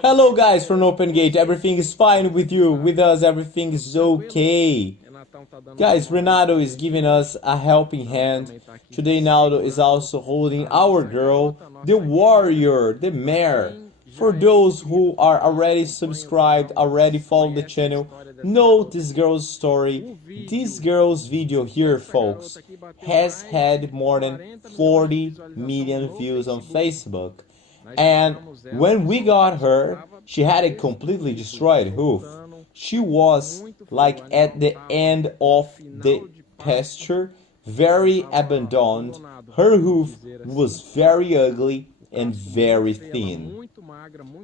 Hello guys from Open Gate, everything is fine with you, with us everything is okay. Guys, Renato is giving us a helping hand. Today Naldo is also holding our girl, the warrior, the mare. For those who are already subscribed, already follow the channel, know this girl's story. This girl's video here, folks, has had more than 40 million views on Facebook. And when we got her, she had a completely destroyed hoof. She was like at the end of the pasture, very abandoned. Her hoof was very ugly and very thin,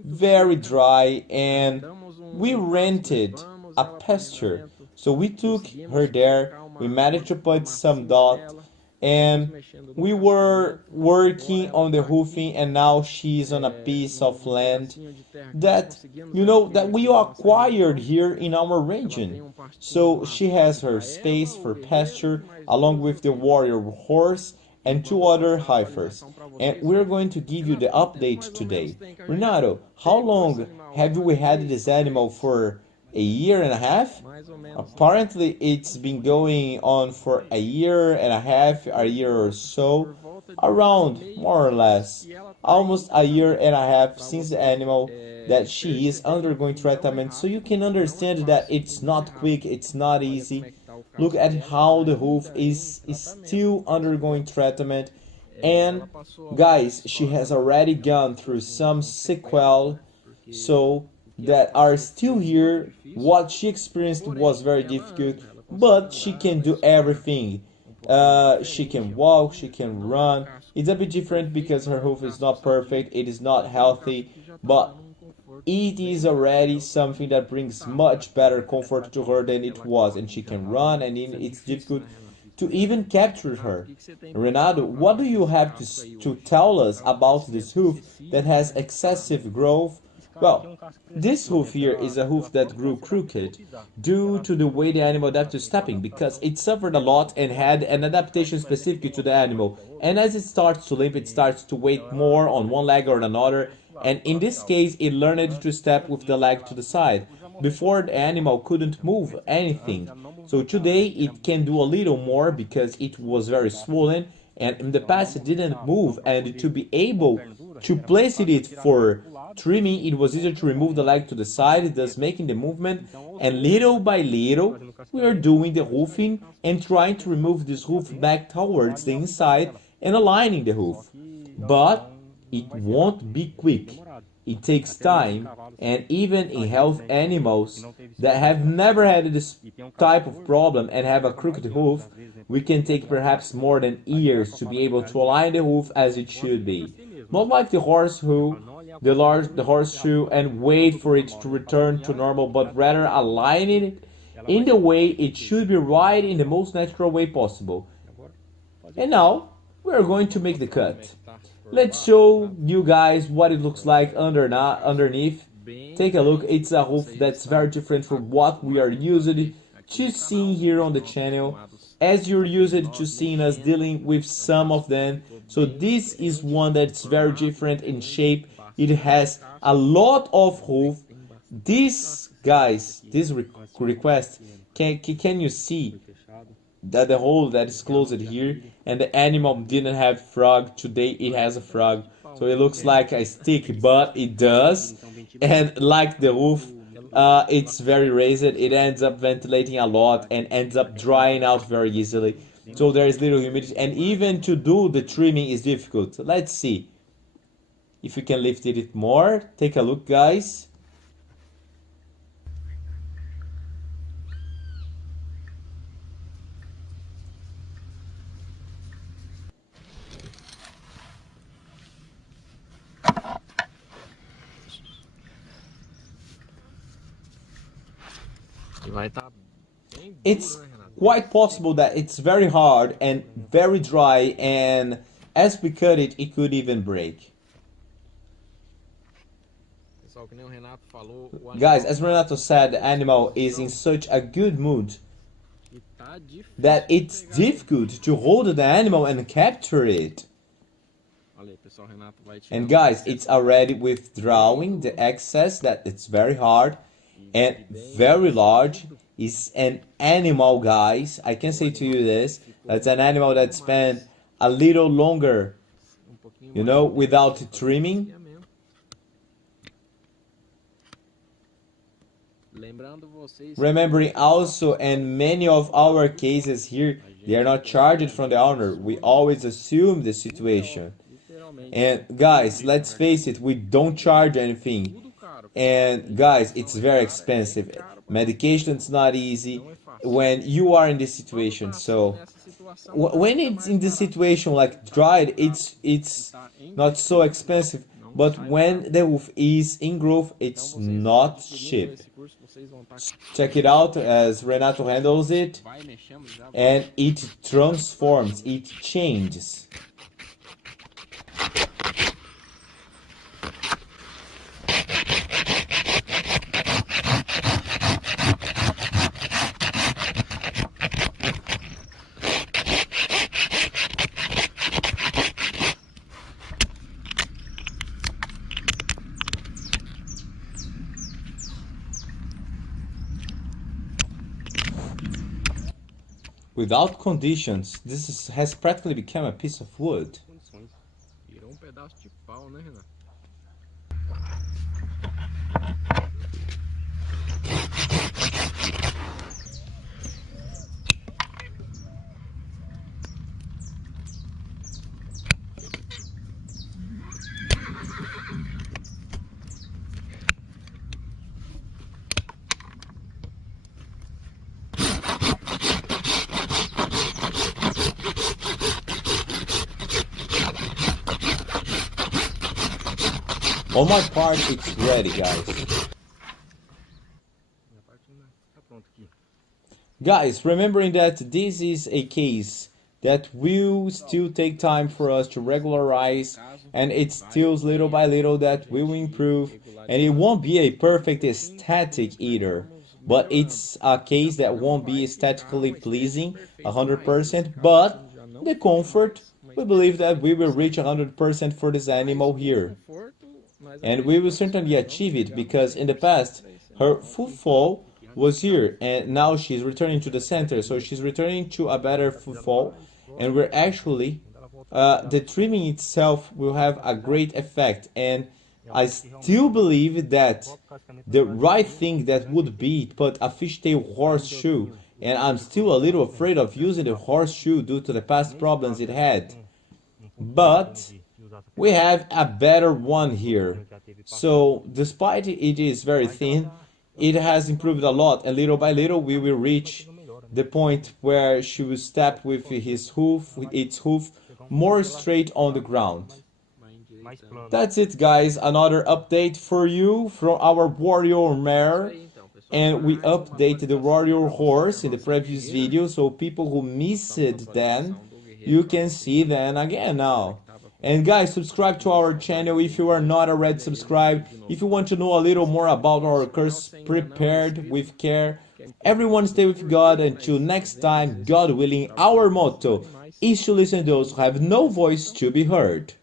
very dry, and we rented a pasture. So we took her there, we managed to put some dot, and we were working on the roofing, and now she's on a piece of land that that we acquired here in our region. So she has her space for pasture along with the warrior horse and two other heifers, and we're going to give you the update today. Renato, how long have we had this animal for? A year and a half? Apparently it's been going on for a year and a half, a year or so, around more or less, almost a year and a half since the animal that she is undergoing treatment. So you can understand that it's not quick, it's not easy. Look at how the hoof is still undergoing treatment, and guys, she has already gone through some sequel, so that are still here. What she experienced was very difficult, but she can do everything. She can walk, she can run. It's a bit different because her hoof is not perfect, it is not healthy, but it is already something that brings much better comfort to her than it was, and she can run, and it's difficult to even capture her. Renato, what do you have to tell us about this hoof that has excessive growth? Well, this hoof here is a hoof that grew crooked due to the way the animal adapted to stepping, because it suffered a lot and had an adaptation specific to the animal. And as it starts to limp, it starts to weight more on one leg or another, and in this case it learned to step with the leg to the side. Before, the animal couldn't move anything. So today it can do a little more because it was very swollen, and in the past it didn't move, and to be able to place it for trimming, it was easier to remove the leg to the side, thus making the movement, and little by little we are doing the hoofing and trying to remove this hoof back towards the inside and aligning the hoof. But it won't be quick. It takes time, and even in health animals that have never had this type of problem and have a crooked hoof, we can take perhaps more than years to be able to align the hoof as it should be. Not like the horseshoe and wait for it to return to normal, but rather aligning it in the way it should be, right in the most natural way possible. And now we are going to make the cut. Let's show you guys what it looks like underneath. Take a look. It's a hoof that's very different from what we are usually to seeing here on the channel, as you're used to seeing us dealing with some of them. So this is one that's very different in shape. It has a lot of hoof. This, guys, this request, can you see that the hole that is closed here, and the animal didn't have frog. Today it has a frog, so it looks like a stick, but it does. And like the hoof, it's very raised. It ends up ventilating a lot and ends up drying out very easily, so there is little humidity, and even to do the trimming is difficult. Let's see if we can lift it more. Take a look, guys. It's quite possible that it's very hard and very dry, and as we cut it, it could even break. Guys, as Renato said, the animal is in such a good mood that it's difficult to hold the animal and capture it. And guys, it's already withdrawing the excess that it's very hard and very large. Is an animal, guys. I can say to you this. That's an animal that spent a little longer, you know, without trimming. Remembering also, and many of our cases here, they are not charged from the owner. We always assume the situation. And guys, let's face it, we don't charge anything. And guys, it's very expensive. Medication is not easy when you are in this situation. So when it's in this situation like dried, it's not so expensive. But when the wolf is in growth, it's not cheap. Check it out as Renato handles it, and it transforms, it changes. Without conditions, has practically become a piece of wood. On my part, it's ready, guys. Guys, remembering that this is a case that will still take time for us to regularize, and it's still little by little that will improve, and it won't be a perfect aesthetic either, but it's a case that won't be aesthetically pleasing 100%, but the comfort, we believe that we will reach 100% for this animal here. And we will certainly achieve it, because in the past her footfall was here and now she's returning to the center, so she's returning to a better footfall, and we're actually the trimming itself will have a great effect. And I still believe that the right thing that would be to put a fishtail horseshoe, and I'm still a little afraid of using the horseshoe due to the past problems it had, but we have a better one here. So despite it is very thin, it has improved a lot, and little by little we will reach the point where she will step with its hoof more straight on the ground. That's it, guys. Another update for you from our warrior mare, and we updated the warrior horse in the previous video, so people who missed it then, you can see them again now. And guys, subscribe to our channel if you are not already subscribed. If you want to know a little more about our course, prepared with care. Everyone stay with God until next time, God willing. Our motto is to listen to those who have no voice to be heard.